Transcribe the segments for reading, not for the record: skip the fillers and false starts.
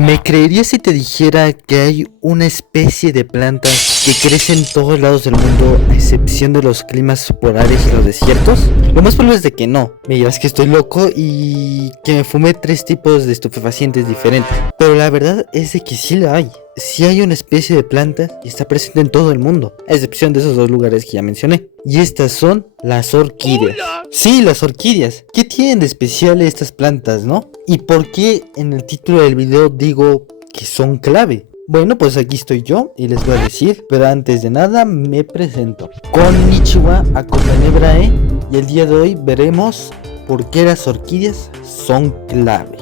¿Me creerías si te dijera que hay una especie de plantas que crece en todos lados del mundo a excepción de los climas polares y los desiertos? Lo más probable es de que no. Me dirás que estoy loco y que me fumé 3 tipos de estupefacientes diferentes. Pero la verdad es de que sí la hay. Sí hay una especie de planta y está presente en todo el mundo, a excepción de esos 2 lugares que ya mencioné. Y estas son las orquídeas. ¡Hola! Sí, las orquídeas. ¿Qué tienen de especial estas plantas, no? ¿Y por qué en el título del video digo que son clave? Bueno, pues aquí estoy yo y les voy a decir, pero antes de nada me presento. Konnichiwa, Akotanebrae, y el día de hoy veremos por qué las orquídeas son clave.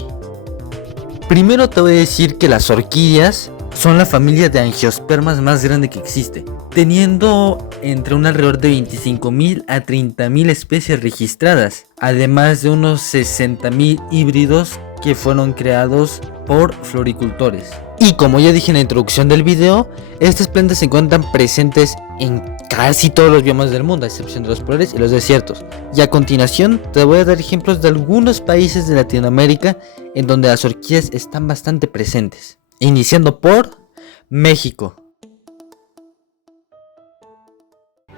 Primero te voy a decir que las orquídeas son la familia de angiospermas más grande que existe, teniendo entre un alrededor de 25.000 a 30.000 especies registradas, además de unos 60.000 híbridos que fueron creados por floricultores. Y como ya dije en la introducción del video, estas plantas se encuentran presentes en casi todos los biomas del mundo, a excepción de los polares y los desiertos. Y a continuación te voy a dar ejemplos de algunos países de Latinoamérica en donde las orquídeas están bastante presentes. Iniciando por México.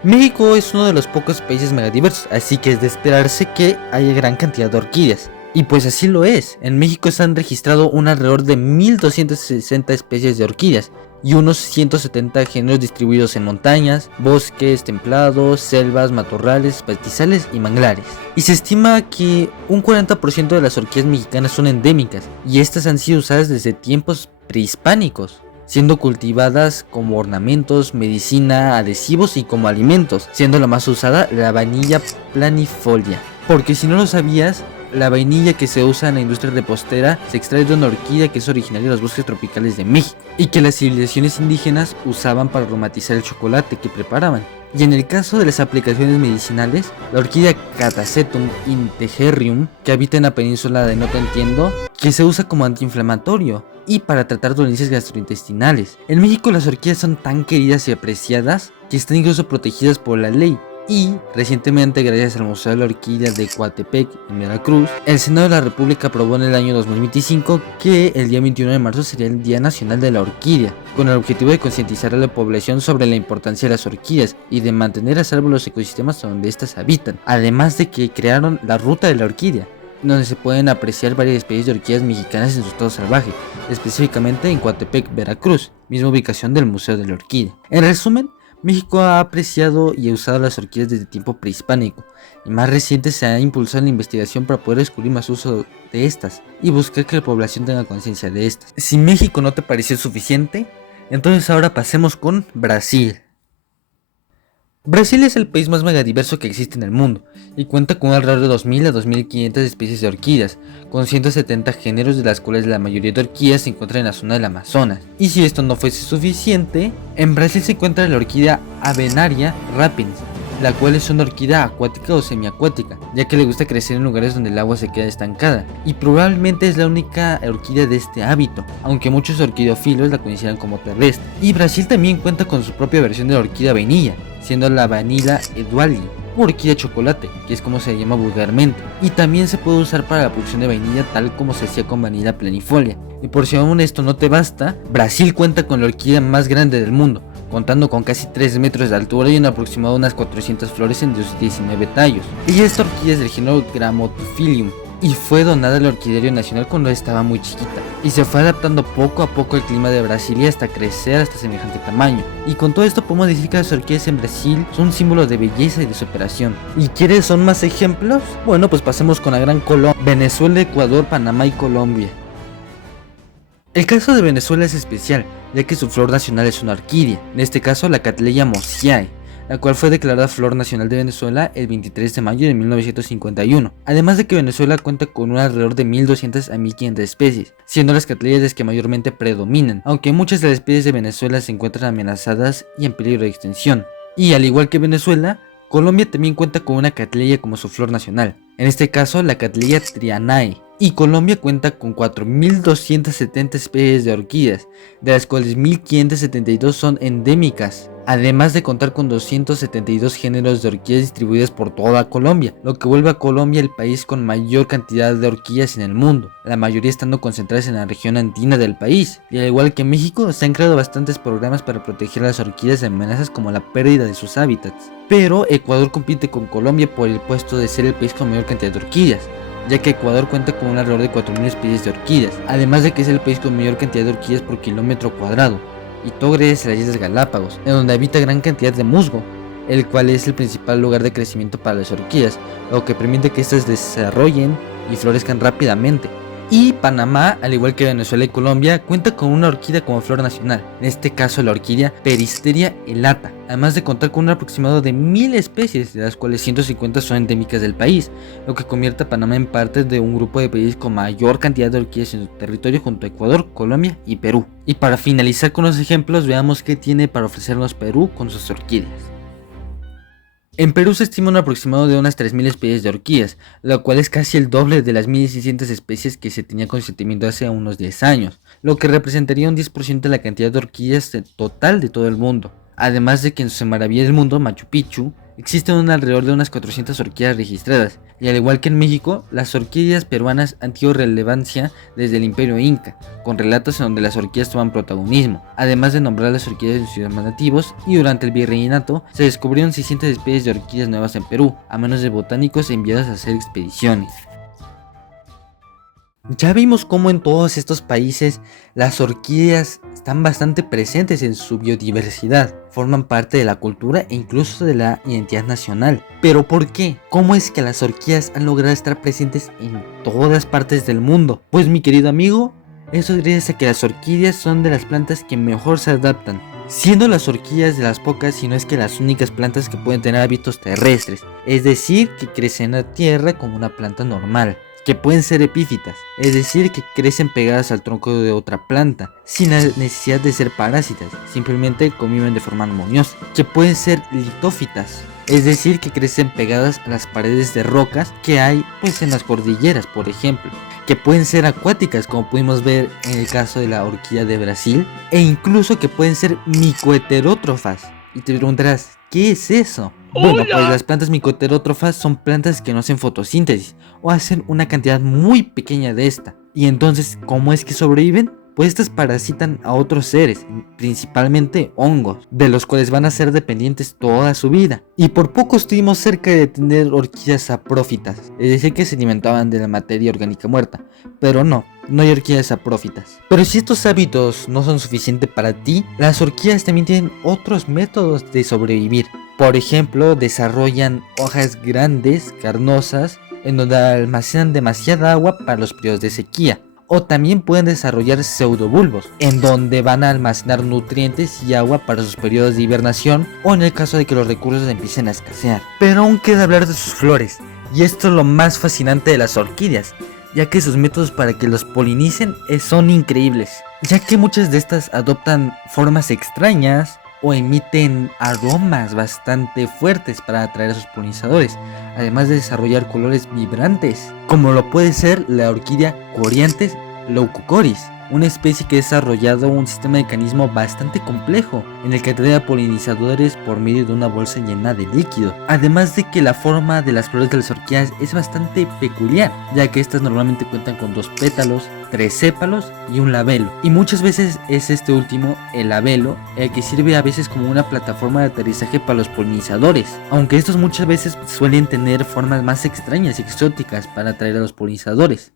México es uno de los pocos países megadiversos, así que es de esperarse que haya gran cantidad de orquídeas. Y pues así lo es. En México se han registrado un alrededor de 1260 especies de orquídeas y unos 170 géneros distribuidos en montañas, bosques templados, selvas, matorrales, pastizales y manglares. Y se estima que un 40% de las orquídeas mexicanas son endémicas y estas han sido usadas desde tiempos prehispánicos, siendo cultivadas como ornamentos, medicina, adhesivos y como alimentos, siendo la más usada la vainilla planifolia. Porque si no lo sabías, la vainilla que se usa en la industria repostera se extrae de una orquídea que es originaria de los bosques tropicales de México y que las civilizaciones indígenas usaban para aromatizar el chocolate que preparaban. Y en el caso de las aplicaciones medicinales, la orquídea Catasetum integerrium, que habita en la península de No Te Entiendo, que se usa como antiinflamatorio y para tratar dolencias gastrointestinales. En México las orquídeas son tan queridas y apreciadas que están incluso protegidas por la ley. Y recientemente, gracias al Museo de la Orquídea de Coatepec en Veracruz, el Senado de la República aprobó en el año 2025 que el día 21 de marzo sería el Día Nacional de la Orquídea, con el objetivo de concientizar a la población sobre la importancia de las orquídeas y de mantener a salvo los ecosistemas donde éstas habitan, además de que crearon la Ruta de la Orquídea, donde se pueden apreciar varias especies de orquídeas mexicanas en su estado salvaje, específicamente en Coatepec, Veracruz, misma ubicación del Museo de la Orquídea. En resumen, México ha apreciado y usado las orquídeas desde tiempo prehispánico, y más reciente se ha impulsado la investigación para poder descubrir más uso de estas y buscar que la población tenga conciencia de estas. Si México no te pareció suficiente, entonces ahora pasemos con Brasil. Brasil es el país más megadiverso que existe en el mundo y cuenta con alrededor de 2.000 a 2.500 especies de orquídeas, con 170 géneros, de las cuales la mayoría de orquídeas se encuentran en la zona del Amazonas. Y si esto no fuese suficiente, en Brasil se encuentra la orquídea Avenaria rapens, la cual es una orquídea acuática o semiacuática, ya que le gusta crecer en lugares donde el agua se queda estancada, y probablemente es la única orquídea de este hábito, aunque muchos orquideófilos la consideran como terrestre. Y Brasil también cuenta con su propia versión de la orquídea vainilla, siendo la Vanilla eduali, o orquídea chocolate, que es como se llama vulgarmente, y también se puede usar para la producción de vainilla tal como se hacía con Vanilla planifolia. Y por si aún esto no te basta, Brasil cuenta con la orquídea más grande del mundo, contando con casi 3 metros de altura y un aproximado de unas 400 flores en 19 tallos. Y esta orquídea es del género Grammatophyllum y fue donada al Orquideario Nacional cuando estaba muy chiquita, y se fue adaptando poco a poco al clima de Brasil y hasta crecer hasta semejante tamaño. Y con todo esto podemos decir que las orquídeas en Brasil son un símbolo de belleza y de superación. ¿Y quieres son más ejemplos? Bueno, pues pasemos con la gran Colombia, Venezuela, Ecuador, Panamá y Colombia. El caso de Venezuela es especial, ya que su flor nacional es una orquídea, en este caso la Cattleya moschiae, la cual fue declarada Flor Nacional de Venezuela el 23 de mayo de 1951. Además de que Venezuela cuenta con un alrededor de 1.200 a 1.500 especies, siendo las Cattleyas las que mayormente predominan, aunque muchas de las especies de Venezuela se encuentran amenazadas y en peligro de extinción. Y al igual que Venezuela, Colombia también cuenta con una Cattleya como su flor nacional, en este caso la Cattleya trianae. Y Colombia cuenta con 4.270 especies de orquídeas, de las cuales 1.572 son endémicas. además de contar con 272 géneros de orquídeas distribuidas por toda Colombia, lo que vuelve a Colombia el país con mayor cantidad de orquídeas en el mundo, la mayoría estando concentradas en la región andina del país. Y al igual que en México, se han creado bastantes programas para proteger las orquídeas de amenazas como la pérdida de sus hábitats. Pero Ecuador compite con Colombia por el puesto de ser el país con mayor cantidad de orquídeas, ya que Ecuador cuenta con alrededor de 4.000 especies de orquídeas, además de que es el país con mayor cantidad de orquídeas por kilómetro cuadrado, y todo gracias a las Islas Galápagos, en donde habita gran cantidad de musgo, el cual es el principal lugar de crecimiento para las orquídeas, lo que permite que éstas desarrollen y florezcan rápidamente. Y Panamá, al igual que Venezuela y Colombia, cuenta con una orquídea como flor nacional, en este caso la orquídea Peristeria elata, además de contar con un aproximado de 1.000 especies, de las cuales 150 son endémicas del país, lo que convierte a Panamá en parte de un grupo de países con mayor cantidad de orquídeas en su territorio junto a Ecuador, Colombia y Perú. Y para finalizar con los ejemplos, veamos qué tiene para ofrecernos Perú con sus orquídeas. En Perú se estima un aproximado de unas 3.000 especies de orquídeas, lo cual es casi el doble de las 1.600 especies que se tenía consentimiento hace unos 10 años, lo que representaría un 10% de la cantidad de orquídeas total de todo el mundo. Además de que en su maravilla del mundo, Machu Picchu, existen alrededor de unas 400 orquídeas registradas, y al igual que en México, las orquídeas peruanas han tenido relevancia desde el Imperio Inca, con relatos en donde las orquídeas toman protagonismo, además de nombrar las orquídeas en sus idiomas nativos, y durante el virreinato se descubrieron 600 especies de orquídeas nuevas en Perú, a manos de botánicos enviados a hacer expediciones. Ya vimos cómo en todos estos países las orquídeas están bastante presentes en su biodiversidad, forman parte de la cultura e incluso de la identidad nacional. ¿Pero por qué? ¿Cómo es que las orquídeas han logrado estar presentes en todas partes del mundo? Pues mi querido amigo, eso es gracias a que las orquídeas son de las plantas que mejor se adaptan, siendo las orquídeas de las pocas, si no es que las únicas plantas que pueden tener hábitos terrestres, es decir, que crecen en la tierra como una planta normal, que pueden ser epífitas, es decir, que crecen pegadas al tronco de otra planta, sin la necesidad de ser parásitas, simplemente conviven de forma armoniosa, que pueden ser litófitas, es decir, que crecen pegadas a las paredes de rocas que hay pues en las cordilleras, por ejemplo, que pueden ser acuáticas, como pudimos ver en el caso de la orquídea de Brasil, e incluso que pueden ser micoheterótrofas. Y te preguntarás, ¿qué es eso? Bueno, pues las plantas micoheterótrofas son plantas que no hacen fotosíntesis o hacen una cantidad muy pequeña de esta. Y entonces, ¿cómo es que sobreviven? Pues estas parasitan a otros seres, principalmente hongos, de los cuales van a ser dependientes toda su vida. Y por poco estuvimos cerca de tener orquídeas saprófitas, es decir, que se alimentaban de la materia orgánica muerta, pero no hay orquídeas saprófitas. Pero si estos hábitos no son suficientes para ti, las orquídeas también tienen otros métodos de sobrevivir. Por ejemplo, desarrollan hojas grandes, carnosas, en donde almacenan demasiada agua para los periodos de sequía. O también pueden desarrollar pseudobulbos, en donde van a almacenar nutrientes y agua para sus periodos de hibernación o en el caso de que los recursos empiecen a escasear. Pero aún queda hablar de sus flores, y esto es lo más fascinante de las orquídeas, ya que sus métodos para que los polinicen son increíbles, ya que muchas de estas adoptan formas extrañas o emiten aromas bastante fuertes para atraer a sus polinizadores, además de desarrollar colores vibrantes, como lo puede ser la orquídea Coryanthes leucocoris, una especie que ha desarrollado un sistema de mecanismo bastante complejo en el que atrae a polinizadores por medio de una bolsa llena de líquido, además de que la forma de las flores de las orquídeas es bastante peculiar, ya que estas normalmente cuentan con 2 pétalos, 3 sépalos y un labelo, y muchas veces es este último, el labelo, el que sirve a veces como una plataforma de aterrizaje para los polinizadores, aunque estos muchas veces suelen tener formas más extrañas y exóticas para atraer a los polinizadores.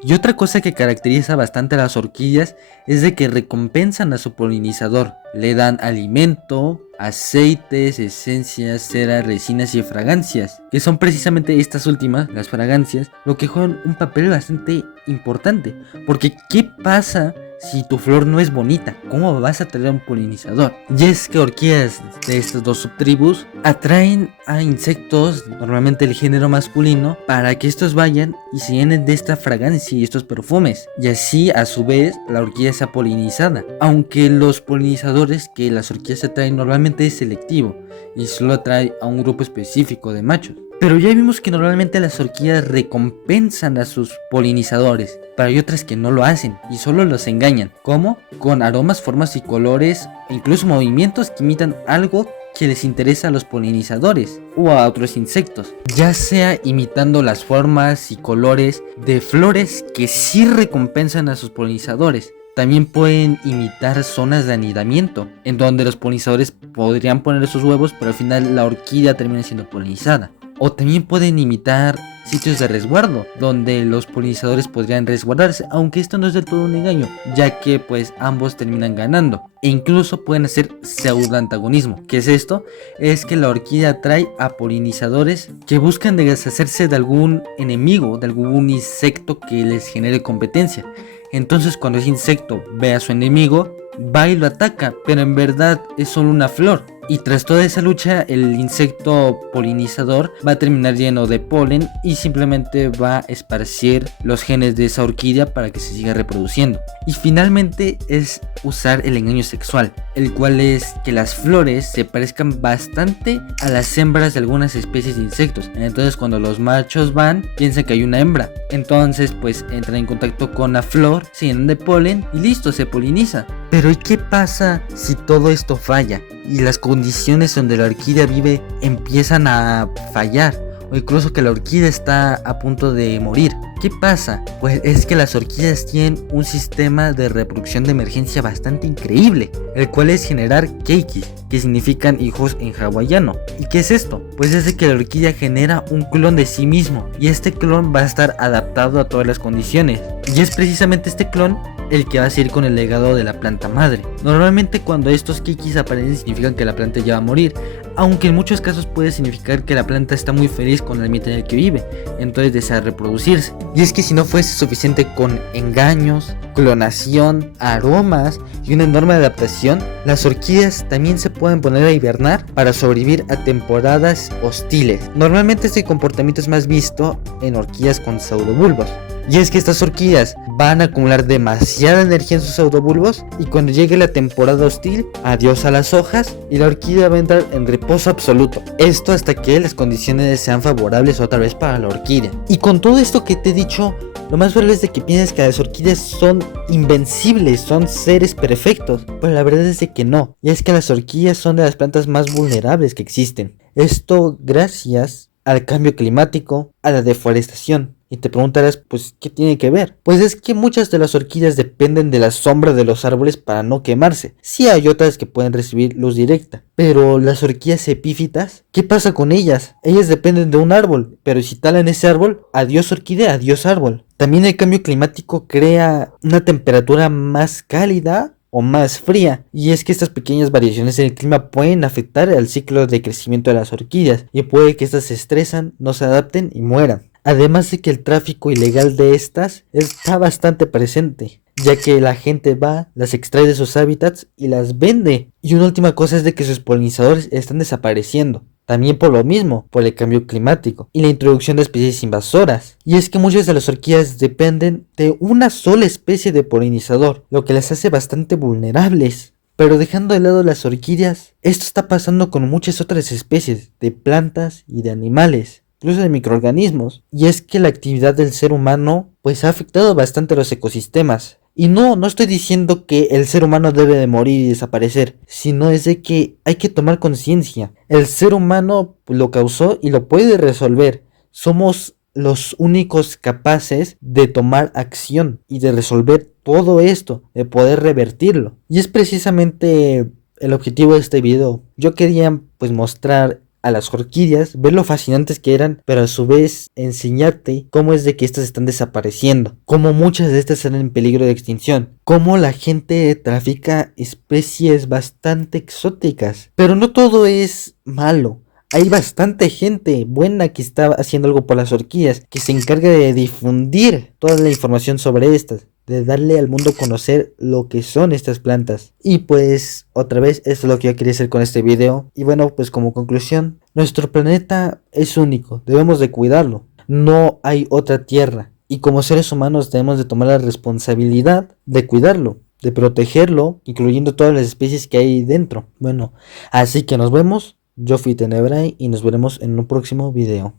Y otra cosa que caracteriza bastante a las orquídeas es de que recompensan a su polinizador, le dan alimento, aceites, esencias, cera, resinas y fragancias, que son precisamente estas últimas, las fragancias, lo que juegan un papel bastante importante, porque ¿qué pasa si tu flor no es bonita? ¿Cómo vas a atraer a un polinizador? Y es que orquídeas de estas dos subtribus atraen a insectos, normalmente el género masculino, para que estos vayan y se llenen de esta fragancia y estos perfumes, y así a su vez la orquídea sea polinizada, aunque los polinizadores que las orquídeas atraen normalmente es selectivo y solo atrae a un grupo específico de machos. Pero ya vimos que normalmente las orquídeas recompensan a sus polinizadores, pero hay otras que no lo hacen y solo los engañan. ¿Cómo? Con aromas, formas y colores, e incluso movimientos que imitan algo que les interesa a los polinizadores o a otros insectos, ya sea imitando las formas y colores de flores que sí recompensan a sus polinizadores. También pueden imitar zonas de anidamiento, en donde los polinizadores podrían poner sus huevos, pero al final la orquídea termina siendo polinizada. O también pueden imitar sitios de resguardo, donde los polinizadores podrían resguardarse, aunque esto no es del todo un engaño, ya que pues ambos terminan ganando. E incluso pueden hacer pseudoantagonismo. ¿Qué es esto? Es que la orquídea atrae a polinizadores que buscan deshacerse de algún enemigo, de algún insecto que les genere competencia. Entonces cuando ese insecto ve a su enemigo, va y lo ataca, pero en verdad es solo una flor. Y tras toda esa lucha, el insecto polinizador va a terminar lleno de polen y simplemente va a esparcir los genes de esa orquídea para que se siga reproduciendo. Y finalmente es usar el engaño sexual, el cual es que las flores se parezcan bastante a las hembras de algunas especies de insectos. Entonces cuando los machos van, piensan que hay una hembra. Entonces pues entran en contacto con la flor, se llenan de polen y listo, se poliniza. Pero ¿y qué pasa si todo esto falla y las condiciones donde la orquídea vive empiezan a fallar? O incluso que la orquídea está a punto de morir. ¿Qué pasa? Pues es que las orquídeas tienen un sistema de reproducción de emergencia bastante increíble, el cual es generar keikis, que significan hijos en hawaiano. ¿Y qué es esto? Pues es de que la orquídea genera un clon de sí mismo, y este clon va a estar adaptado a todas las condiciones. Y es precisamente este clon el que va a seguir con el legado de la planta madre. Normalmente cuando estos keikis aparecen significan que la planta ya va a morir, aunque en muchos casos puede significar que la planta está muy feliz con el ambiente en el que vive, entonces desea reproducirse. Y es que si no fuese suficiente con engaños, clonación, aromas y una enorme adaptación, las orquídeas también se pueden poner a hibernar para sobrevivir a temporadas hostiles. Normalmente este comportamiento es más visto en orquídeas con pseudobulbos. Y es que estas orquídeas van a acumular demasiada energía en sus pseudobulbos y cuando llegue la temporada hostil, adiós a las hojas y la orquídea va a entrar en reposo absoluto. Esto hasta que las condiciones sean favorables otra vez para la orquídea. Y con todo esto que te he dicho, lo más probable es de que pienses que las orquídeas son invencibles, son seres perfectos, pero la verdad es de que no. Y es que las orquídeas son de las plantas más vulnerables que existen. Esto gracias al cambio climático, a la deforestación. Y te preguntarás, pues, ¿qué tiene que ver? Pues es que muchas de las orquídeas dependen de la sombra de los árboles para no quemarse. Sí hay otras que pueden recibir luz directa, pero las orquídeas epífitas, ¿qué pasa con ellas? Ellas dependen de un árbol, pero si talan ese árbol, adiós orquídea, adiós árbol. También el cambio climático crea una temperatura más cálida o más fría, y es que estas pequeñas variaciones en el clima pueden afectar al ciclo de crecimiento de las orquídeas y puede que estas se estresan, no se adapten y mueran. Además de que el tráfico ilegal de estas está bastante presente, ya que la gente va, las extrae de sus hábitats y las vende. Y una última cosa es de que sus polinizadores están desapareciendo. También por lo mismo, por el cambio climático y la introducción de especies invasoras. Y es que muchas de las orquídeas dependen de una sola especie de polinizador, lo que las hace bastante vulnerables. Pero dejando de lado las orquídeas, esto está pasando con muchas otras especies de plantas y de animales, incluso de microorganismos. Y es que la actividad del ser humano pues ha afectado bastante a los ecosistemas. Y no estoy diciendo que el ser humano debe de morir y desaparecer, sino es de que hay que tomar conciencia. El ser humano lo causó y lo puede resolver. Somos los únicos capaces de tomar acción y de resolver todo esto, de poder revertirlo. Y es precisamente el objetivo de este video. Yo quería pues mostrar a las orquídeas, ver lo fascinantes que eran, pero a su vez enseñarte cómo es de que estas están desapareciendo, cómo muchas de estas están en peligro de extinción, cómo la gente trafica especies bastante exóticas. Pero no todo es malo. Hay bastante gente buena que está haciendo algo por las orquídeas, que se encarga de difundir toda la información sobre estas, de darle al mundo a conocer lo que son estas plantas. Y pues otra vez esto es lo que yo quería hacer con este video. Y bueno, pues como conclusión, nuestro planeta es único, debemos de cuidarlo. No hay otra tierra y como seres humanos debemos de tomar la responsabilidad de cuidarlo, de protegerlo, incluyendo todas las especies que hay dentro. Bueno, así que nos vemos. Yo fui Tenebrae y nos veremos en un próximo video.